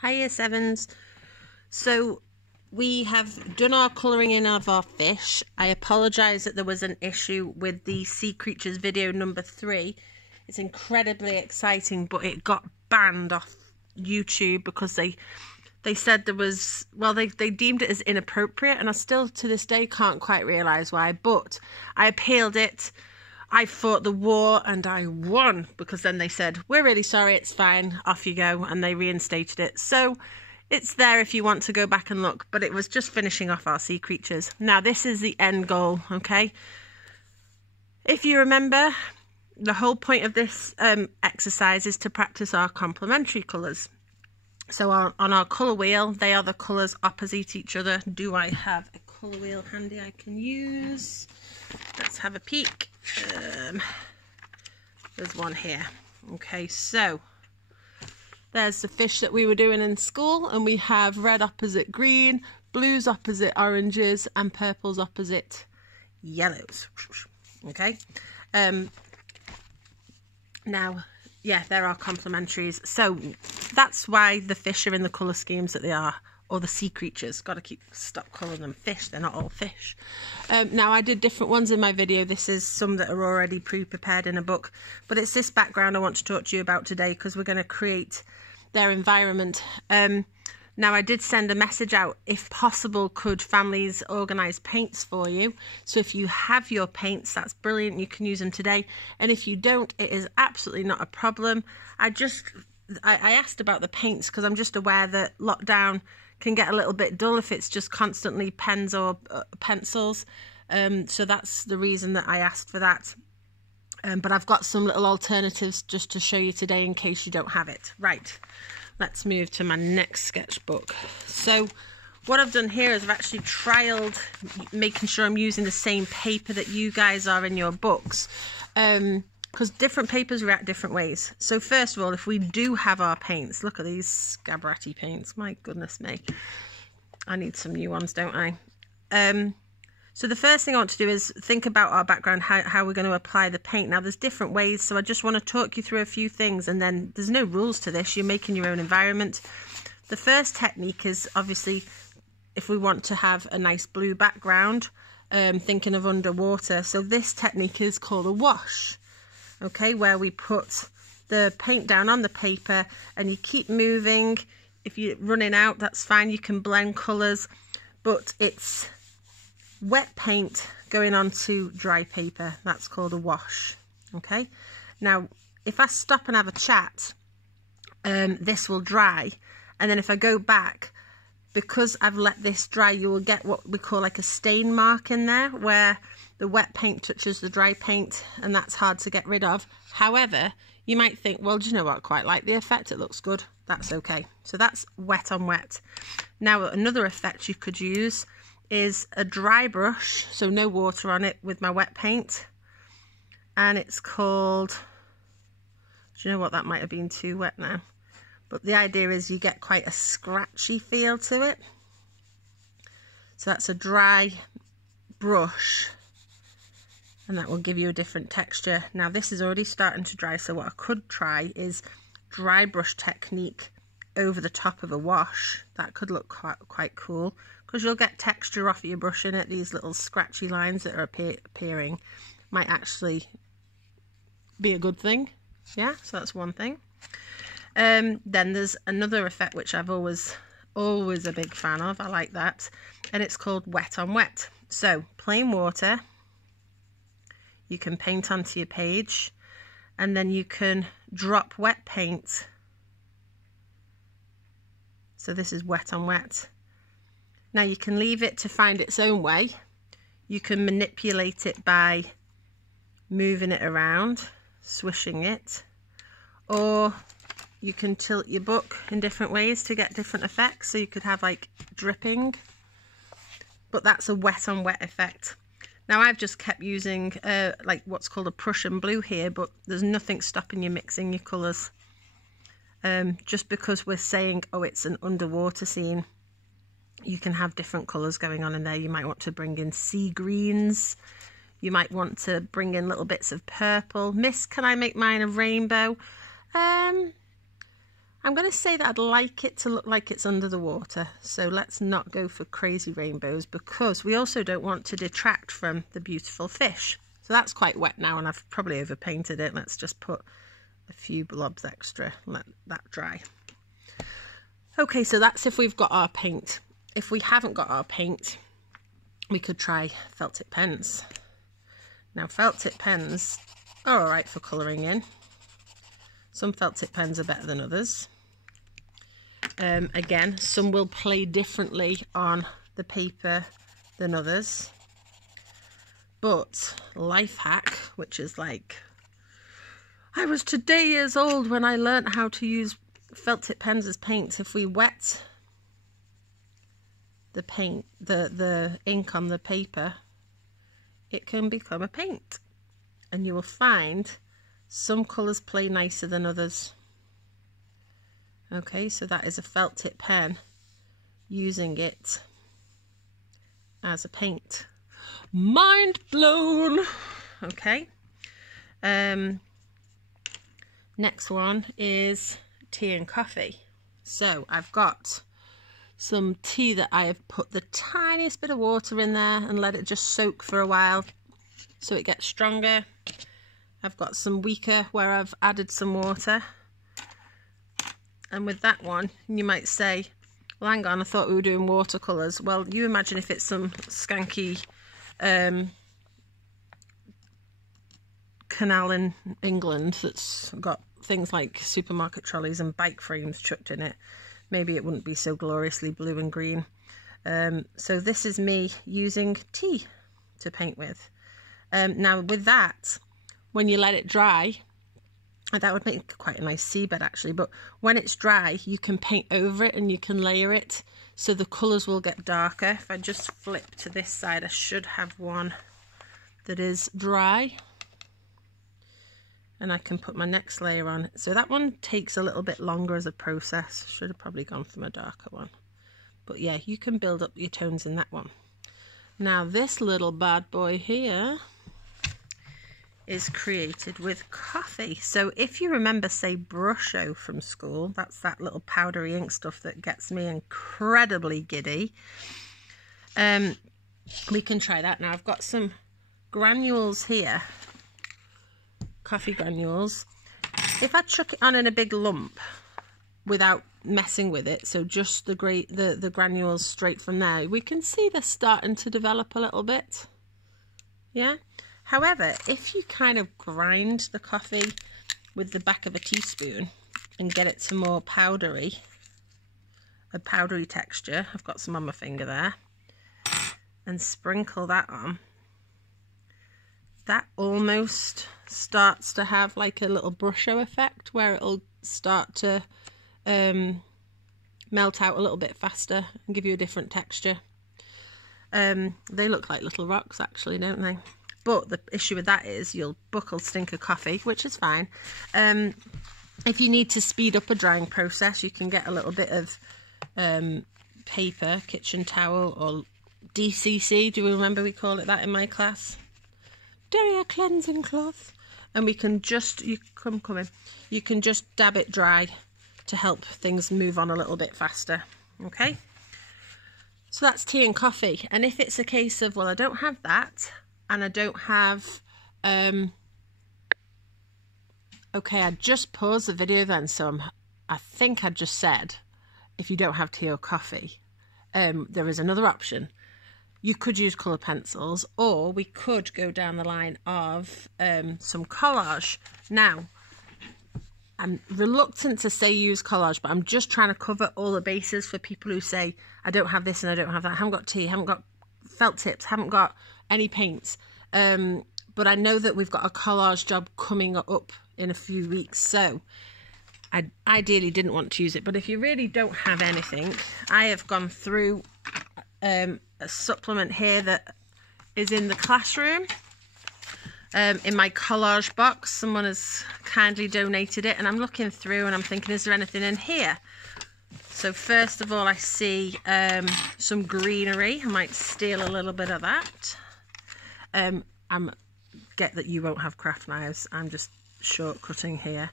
Hi Year 7s. So we have done our colouring in of our fish. I apologise that there was an issue with the Sea Creatures video number 3. It's incredibly exciting, but it got banned off YouTube because they said there was, well, they deemed it as inappropriate, and I still to this day can't quite realise why, but I appealed it. I fought the war and I won, because then they said, we're really sorry, it's fine, off you go, and they reinstated it. So it's there if you want to go back and look, but it was just finishing off our Sea Creatures. Now this is the end goal, okay? If you remember, the whole point of this exercise is to practice our complementary colours. So on our colour wheel, they are the colours opposite each other. Do I have a colour wheel handy I can use? Let's have a peek. There's one here. Okay, so there's the fish that we were doing in school, and we have red opposite green, blues opposite oranges, and purples opposite yellows. Okay, now, yeah, there are complementaries. So that's why the fish are in the colour schemes that they are, or the sea creatures. Got to stop calling them fish. They're not all fish. Now, I did different ones in my video. This is some that are already pre-prepared in a book. But it's this background I want to talk to you about today, because we're going to create their environment. Now, I did send a message out. If possible, could families organise paints for you? So if you have your paints, that's brilliant. You can use them today. And if you don't, it is absolutely not a problem. I asked about the paints because I'm just aware that lockdown can get a little bit dull if it's just constantly pens or pencils. So that's the reason that I asked for that. But I've got some little alternatives just to show you today in case you don't have it. Right, let's move to my next sketchbook. So what I've done here is I've actually trialed making sure I'm using the same paper that you guys are in your books. Because different papers react different ways. So first of all, if we do have our paints, look at these Scabratty paints, my goodness me. I need some new ones, don't I? So the first thing I want to do is think about our background, how we're going to apply the paint. Now there's different ways, so I just want to talk you through a few things, and then there's no rules to this, you're making your own environment. The first technique is obviously if we want to have a nice blue background, thinking of underwater. So this technique is called a wash. Okay, where we put the paint down on the paper and you keep moving. If you're running out, that's fine, you can blend colours, but it's wet paint going onto dry paper. That's called a wash. Okay, now if I stop and have a chat, this will dry, and then if I go back, because I've let this dry, you will get what we call like a stain mark in there, where the wet paint touches the dry paint, and that's hard to get rid of. However, you might think, well, do you know what, I quite like the effect, it looks good. That's okay. So that's wet on wet. Now another effect you could use is a dry brush, so no water on it, with my wet paint, and it's called, do you know what, that might have been too wet now, but the idea is you get quite a scratchy feel to it. So that's a dry brush, and that will give you a different texture. Now this is already starting to dry, so what I could try is dry brush technique over the top of a wash. That could look quite cool, because you'll get texture off of your brush in it. These little scratchy lines that are appearing might actually be a good thing. Yeah, so that's one thing. Then there's another effect which I've always a big fan of. I like that, and it's called wet on wet. So plain water, you can paint onto your page, and then you can drop wet paint. So this is wet on wet. Now you can leave it to find its own way. You can manipulate it by moving it around, swishing it, or you can tilt your book in different ways to get different effects. So you could have like dripping, but that's a wet on wet effect. Now I've just kept using like what's called a Prussian blue here, but there's nothing stopping you mixing your colours. Just because we're saying, oh, it's an underwater scene, you can have different colours going on in there. You might want to bring in sea greens. You might want to bring in little bits of purple. Miss, can I make mine a rainbow? I'm going to say that I'd like it to look like it's under the water. So let's not go for crazy rainbows, because we also don't want to detract from the beautiful fish. So that's quite wet now, and I've probably overpainted it. Let's just put a few blobs extra, let that dry. Okay, so that's if we've got our paint. If we haven't got our paint, we could try felt tip pens. Now, felt tip pens are all right for colouring in. Some felt tip pens are better than others. Again, some will play differently on the paper than others. But life hack, which is like, I was today years old when I learnt how to use felt tip pens as paints. If we wet the paint, the ink on the paper, it can become a paint, and you will find some colours play nicer than others. Okay, so that is a felt tip pen using it as a paint. Mind blown. Okay, next one is tea and coffee. So I've got some tea that I have put the tiniest bit of water in there and let it just soak for a while so it gets stronger. I've got some weaker where I've added some water. And with that one, you might say, well, hang on, I thought we were doing watercolours. Well, you imagine if it's some skanky canal in England that's got things like supermarket trolleys and bike frames chucked in it. Maybe it wouldn't be so gloriously blue and green. So this is me using tea to paint with. Now with that, when you let it dry, that would make quite a nice seabed actually, but when it's dry you can paint over it and you can layer it so the colours will get darker. If I just flip to this side, I should have one that is dry, and I can put my next layer on. So that one takes a little bit longer as a process. Should have probably gone from a darker one. But yeah, you can build up your tones in that one. Now this little bad boy here is created with coffee. So if you remember, say, Brusho from school, that's that little powdery ink stuff that gets me incredibly giddy. We can try that. Now I've got some granules here, coffee granules. If I chuck it on in a big lump without messing with it, so just the granules straight from there, we can see they're starting to develop a little bit. Yeah. However, if you kind of grind the coffee with the back of a teaspoon and get it to more a powdery texture, I've got some on my finger there, and sprinkle that on, that almost starts to have like a little Brusho effect where it'll start to melt out a little bit faster and give you a different texture. They look like little rocks actually, don't they? But the issue with that is you'll buckle stinker coffee, which is fine. If you need to speed up a drying process, you can get a little bit of paper, kitchen towel, or DCC. Do you remember we call it that in my class? Derriere cleansing cloth. And we can just, you can just dab it dry to help things move on a little bit faster. Okay? So that's tea and coffee. And if it's a case of, well, I don't have that, and I don't have, okay, I just paused the video then, so I think I just said, if you don't have tea or coffee, there is another option. You could use colour pencils, or we could go down the line of some collage. Now, I'm reluctant to say use collage, but I'm just trying to cover all the bases for people who say, I don't have this and I don't have that, I haven't got tea, I haven't got felt tips, haven't got any paints. But I know that we've got a collage job coming up in a few weeks, so I ideally didn't want to use it. But if you really don't have anything, I have gone through a supplement here that is in the classroom. In my collage box, someone has kindly donated it, and I'm looking through and I'm thinking, is there anything in here? So first of all, I see some greenery. I might steal a little bit of that. Get that you won't have craft knives, I'm just shortcutting here.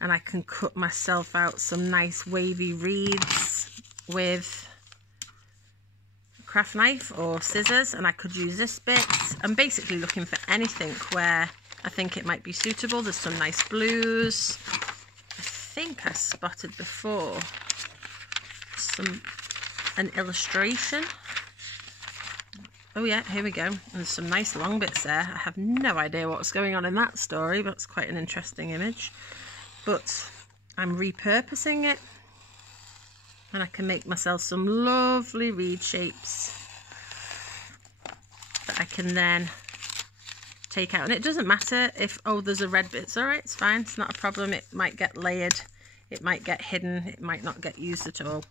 and I can cut myself out some nice wavy reeds with a craft knife or scissors, and I could use this bit. I'm basically looking for anything where I think it might be suitable. There's some nice blues. I think I spotted before an illustration. Oh yeah, here we go. There's some nice long bits there. I have no idea what's going on in that story, but it's quite an interesting image. But I'm repurposing it, and I can make myself some lovely reed shapes that I can then take out. And it doesn't matter if, oh, there's a red bit. It's all right, it's fine, it's not a problem. It might get layered, it might get hidden, it might not get used at all.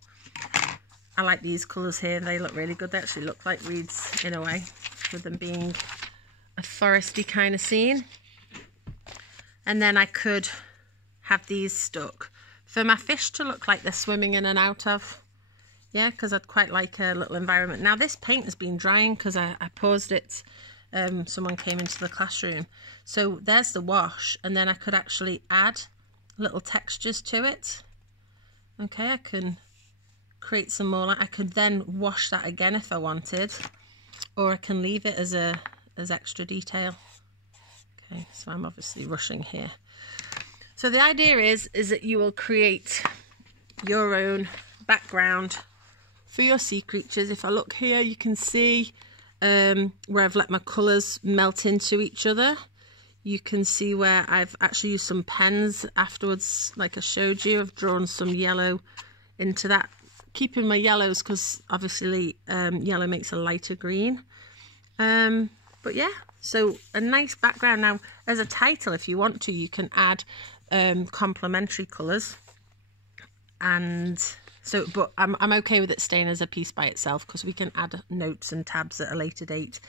I like these colours here, they look really good. They actually look like reeds in a way, with them being a foresty kind of scene. And then I could have these stuck for my fish to look like they're swimming in and out of. Yeah, because I'd quite like a little environment. Now this paint has been drying because I paused it. Someone came into the classroom. So there's the wash, and then I could actually add little textures to it. Okay, I can create some more. I could then wash that again if I wanted, or I can leave it as extra detail. Okay, so I'm obviously rushing here. So the idea is that you will create your own background for your sea creatures. If I look here, you can see where I've let my colours melt into each other. You can see where I've actually used some pens afterwards, like I showed you. I've drawn some yellow into that, keeping my yellows because obviously yellow makes a lighter green. But yeah, so a nice background. Now as a title, if you want to, you can add complementary colours, and so, but I'm okay with it staying as a piece by itself because we can add notes and tabs at a later date.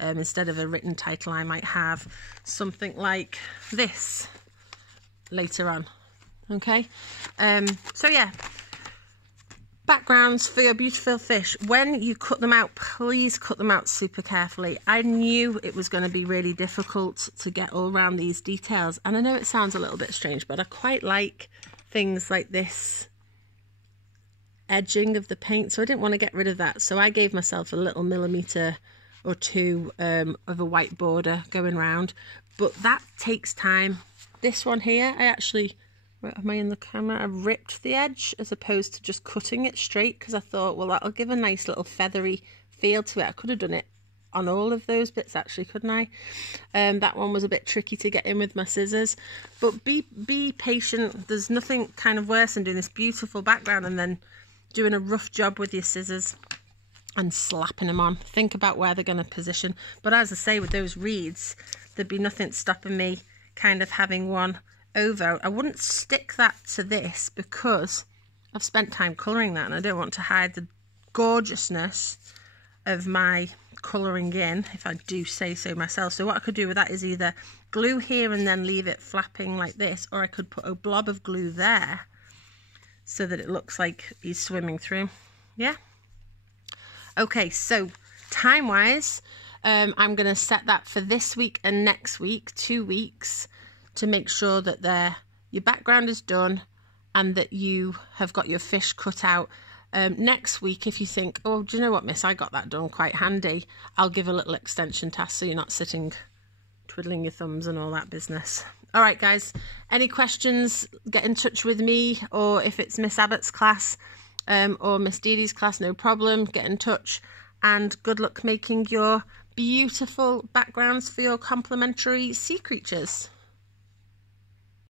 Instead of a written title, I might have something like this later on. Okay, so yeah, backgrounds for your beautiful fish. When you cut them out, please cut them out super carefully. I knew it was going to be really difficult to get all around these details, and I know it sounds a little bit strange, but I quite like things like this edging of the paint, so I didn't want to get rid of that. So I gave myself a little millimetre or two of a white border going round, but that takes time. This one here, I actually, where am I in the camera? I ripped the edge as opposed to just cutting it straight because I thought, well, that'll give a nice little feathery feel to it. I could have done it on all of those bits actually, couldn't I? That one was a bit tricky to get in with my scissors, but be patient. There's nothing kind of worse than doing this beautiful background and then doing a rough job with your scissors and slapping them on. Think about where they're going to position. But as I say, with those reeds, there'd be nothing stopping me kind of having one over. I wouldn't stick that to this because I've spent time colouring that, and I don't want to hide the gorgeousness of my colouring in, if I do say so myself. So what I could do with that is either glue here and then leave it flapping like this, or I could put a blob of glue there so that it looks like he's swimming through. Yeah. Okay, so time wise, I'm going to set that for this week and next week, 2 weeks, to make sure that your background is done and that you have got your fish cut out. Next week, if you think, oh, do you know what, miss, I got that done quite handy, I'll give a little extension task so you're not sitting twiddling your thumbs and all that business. All right, guys, any questions, get in touch with me, or if it's Miss Abbott's class or Miss Dee Dee's class, no problem, get in touch, and good luck making your beautiful backgrounds for your complementary sea creatures.